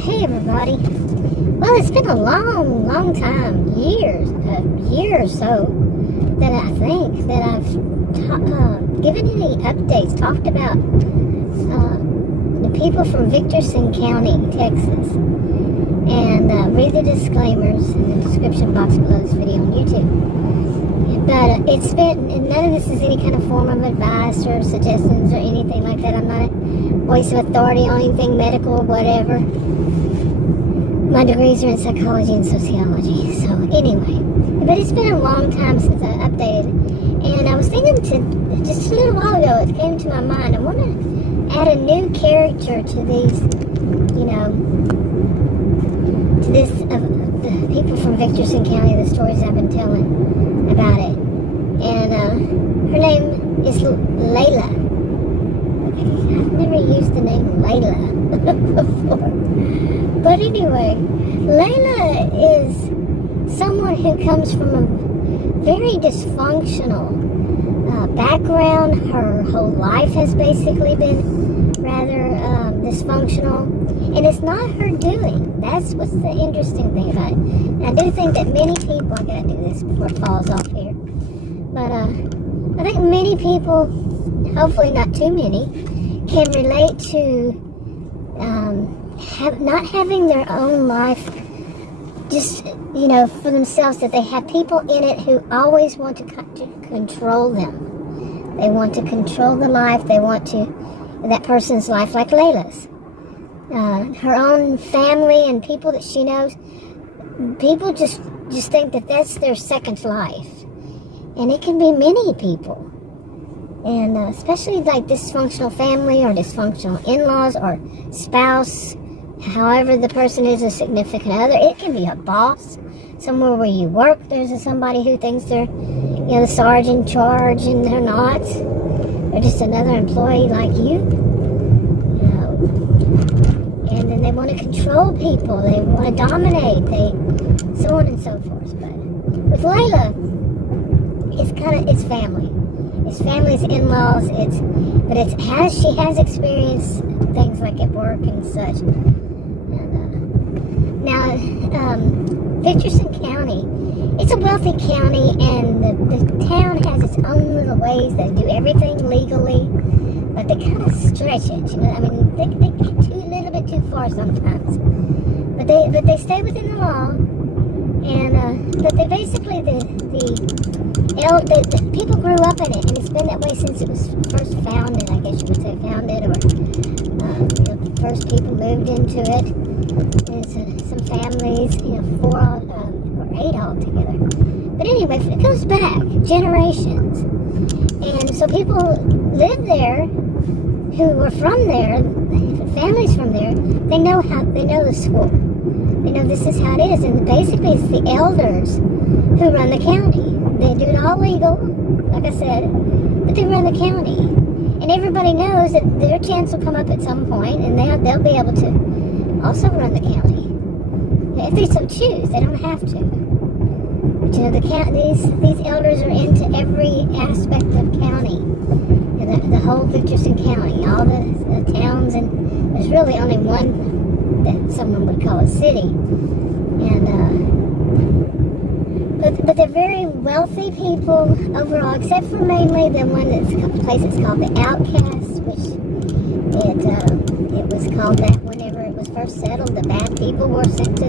Hey everybody. Well, it's been a long time, a year or so, that I think that I've given any updates, talked about the people from Victorson County, Texas. And read the disclaimers in the description box below this video on YouTube. But it's been, none of this is any kind of form of advice or suggestions or anything like that. I'm not a voice of authority on anything medical or whatever. My degrees are in psychology and sociology. So anyway, but it's been a long time since I updated. And I was thinking just a little while ago, it came to my mind, I want to add a new character to these, to this, the people from Victorson County, the stories I've been telling about it. And her name is Layla. Okay, I've never used the name Layla before. But anyway, Layla is someone who comes from a very dysfunctional background. Her whole life has basically been rather dysfunctional. And it's not her doing. That's what's the interesting thing about it. And I do think that many people, I gotta do this before it falls off here. But I think many people, hopefully not too many, can relate to not having their own life just, for themselves, that they have people in it who always want to control them. They want to control the life. They want to, that person's life, like Layla's. Her own family and people that she knows, people just think that that's their second life. And it can be many people. And especially like dysfunctional family or dysfunctional in-laws or spouse, however the person is a significant other. It can be a boss, somewhere where you work. There's somebody who thinks they're, the sergeant in charge, and they're not. They're just another employee like you. And then they want to control people. They want to dominate. So on and so forth. But with Layla, it's family. It's family's in-laws. But she has experienced things like at work and such. And, now, Victorson County, it's a wealthy county, and the town has its own little ways. They do everything legally, but they kind of stretch it. They get a little bit too far sometimes. But they stay within the law, and but they basically the people grew up in it, and it's been that way since it was first founded. I guess you would say founded, or the first people moved into it. And some families, 4 or 8 altogether. But anyway, it goes back generations, and so people live there who were from there, families from there. They know the school. They know this is how it is, and basically it's the elders who run the county. They do it all legal, like I said, but they run the county, and everybody knows that their chance will come up at some point, and they'll be able to also run the county if they so choose. They don't have to. But these elders are into every aspect of county. The whole Victorson County, all the towns, and there's really only one that someone would call a city. And but they're very wealthy people overall, except for mainly the place that's called the Outcast, which it was called that whenever it was first settled. The bad people were sent to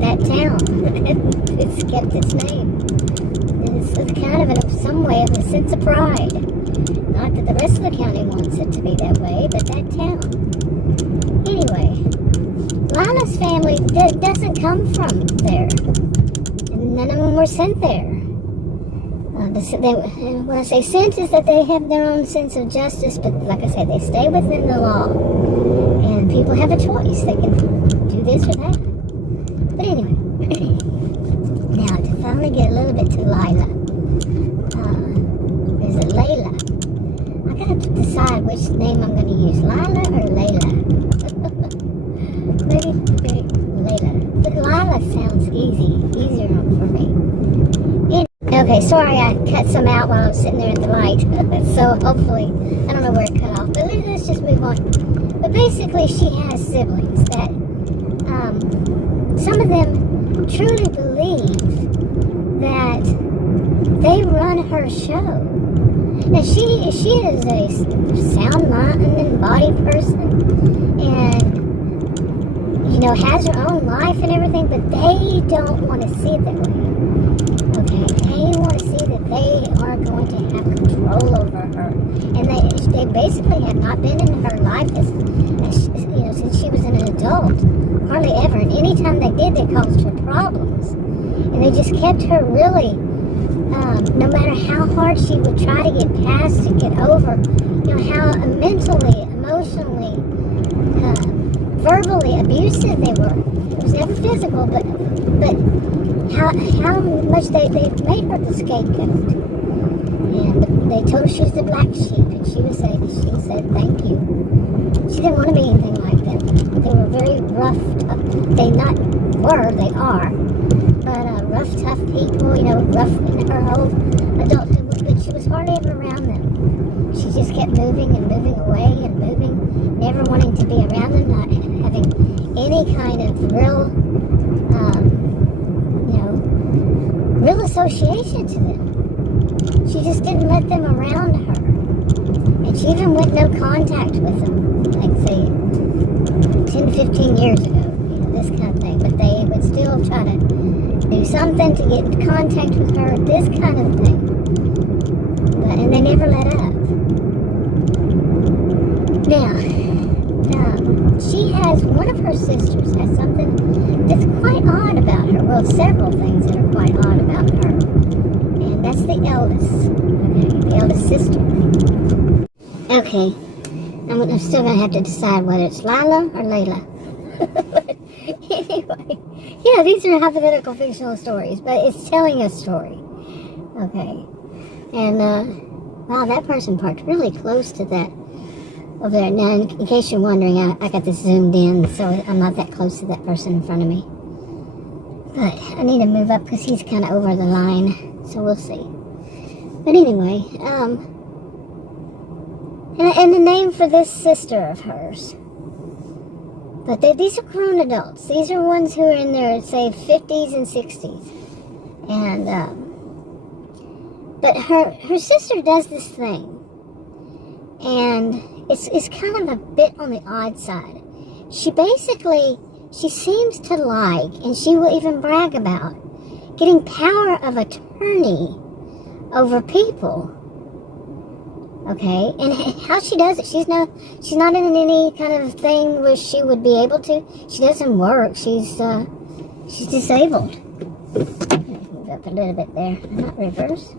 that town. It's kept its name. And it's kind of in some way of a sense of pride. Not that the rest of the county wants it to be that way, but that town. Anyway, Lana's family doesn't come from there. And none of them were sent there. When I say sent, is that they have their own sense of justice, but like I said, they stay within the law. And people have a choice. They can do this or that. But anyway, now to finally get a little bit to Layla. Is it Layla? I gotta decide which name I'm gonna use, Layla or Layla. Maybe Layla. But Layla sounds easier for me. Okay, sorry I cut some out while I was sitting there at the light. So hopefully, I don't know where it cut off. But let's just move on. But basically, basically she has siblings that some of them truly believe that they run her show. Now she is a sound mind and body person, and has her own life and everything, but they don't want to see it that way. Okay, they want to see that they are going to have control over her, and they basically have not been in her life as since she was an adult, hardly ever. And anytime they did, they caused her problems, and they just kept her really. No matter how hard she would try to get past and get over, how mentally, emotionally, verbally abusive they were. It was never physical, but how much they made her the scapegoat. And they told her she was the black sheep, and she said thank you. She didn't want to be anything like them. They were very rough, they are. But rough, tough people, rough in her whole adulthood, but she was hardly ever around them. She just kept moving and moving away and moving, never wanting to be around them, not having any kind of real real association to them. She just didn't let them around her. And she even went no contact with them, like say 10, 15 years ago, this kind of thing. But they would still try to do something to get in contact with her, this kind of thing. And they never let up. Now, one of her sisters has something that's quite odd about her. Well, several things that are quite odd about her. And that's the eldest. Okay, the eldest sister. Okay, I'm still going to have to decide whether it's Lila or Layla. Anyway, yeah, these are hypothetical fictional stories, but it's telling a story. Okay, and wow, that person parked really close to that over there. Now, in case you're wondering, I got this zoomed in, so I'm not that close to that person in front of me. But I need to move up because he's kind of over the line, so we'll see. But anyway, and the name for this sister of hers. But these are grown adults. These are ones who are in their, say, 50s and 60s. And, but her sister does this thing. And it's kind of a bit on the odd side. She seems to like, and she will even brag about, getting power of attorney over people. Okay, and how she does it, she's not in any kind of thing where she would be able to. She doesn't work. She's disabled. Move up a little bit there, not reverse.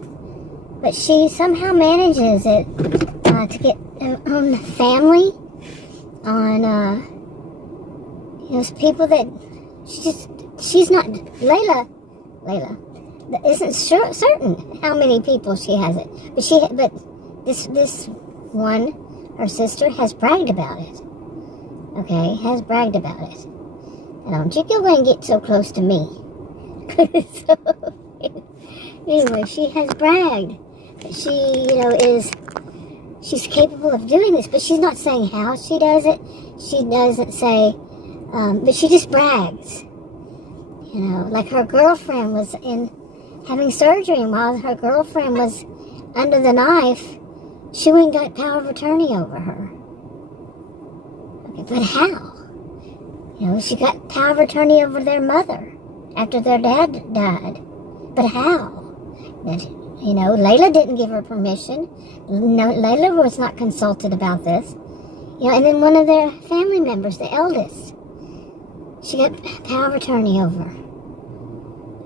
But she somehow manages it to get on family, on people that she's not. Layla isn't certain how many people she has it, but. This one, her sister, has bragged about it. Okay, has bragged about it. And don't you go away and get so close to me. So, anyway, she has bragged that she's capable of doing this, but she's not saying how she does it. She doesn't say, but she just brags. Like her girlfriend was having surgery, and while her girlfriend was under the knife, she went and got power of attorney over her. Okay, but how? She got power of attorney over their mother after their dad died. But how? Layla didn't give her permission. No, Layla was not consulted about this. And then one of their family members, the eldest, she got power of attorney over.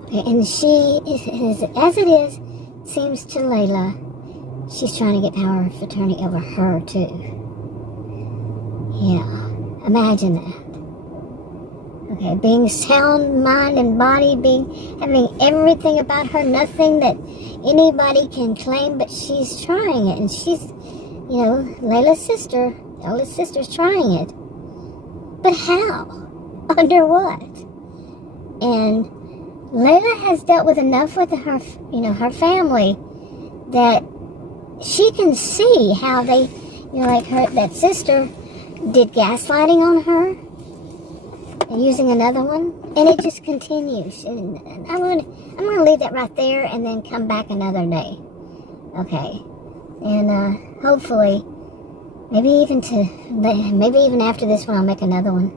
Okay, and she is, as it is, seems to Layla, she's trying to get power of attorney over her, too. Yeah, imagine that. Okay, being sound mind and body, having everything about her, nothing that anybody can claim, but she's trying it. And she's, Layla's sister, eldest sister's trying it. But how? Under what? And Layla has dealt with enough with her, her family that she can see how they, like that sister did gaslighting on her and using another one, and it just continues. And I'm gonna leave that right there and then come back another day. Okay, and hopefully, maybe even after this one, I'll make another one.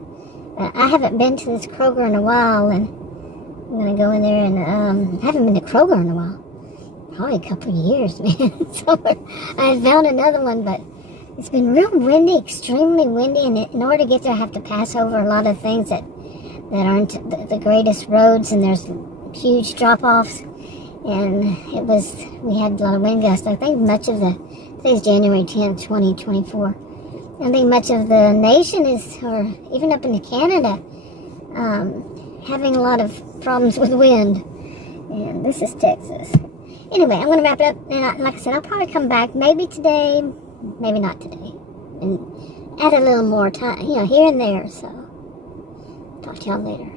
I haven't been to this Kroger in a while, and I'm gonna go in there and I haven't been to Kroger in a while, probably a couple of years, man. So I found another one, but it's been real windy, extremely windy, and in order to get there, I have to pass over a lot of things that aren't the greatest roads, and there's huge drop-offs. And we had a lot of wind gusts. I think today's January 10th, 2024. I think much of the nation or even up into Canada, having a lot of problems with wind. And this is Texas. Anyway, I'm going to wrap it up. And like I said, I'll probably come back maybe today, maybe not today. And add a little more time, here and there. So, talk to y'all later.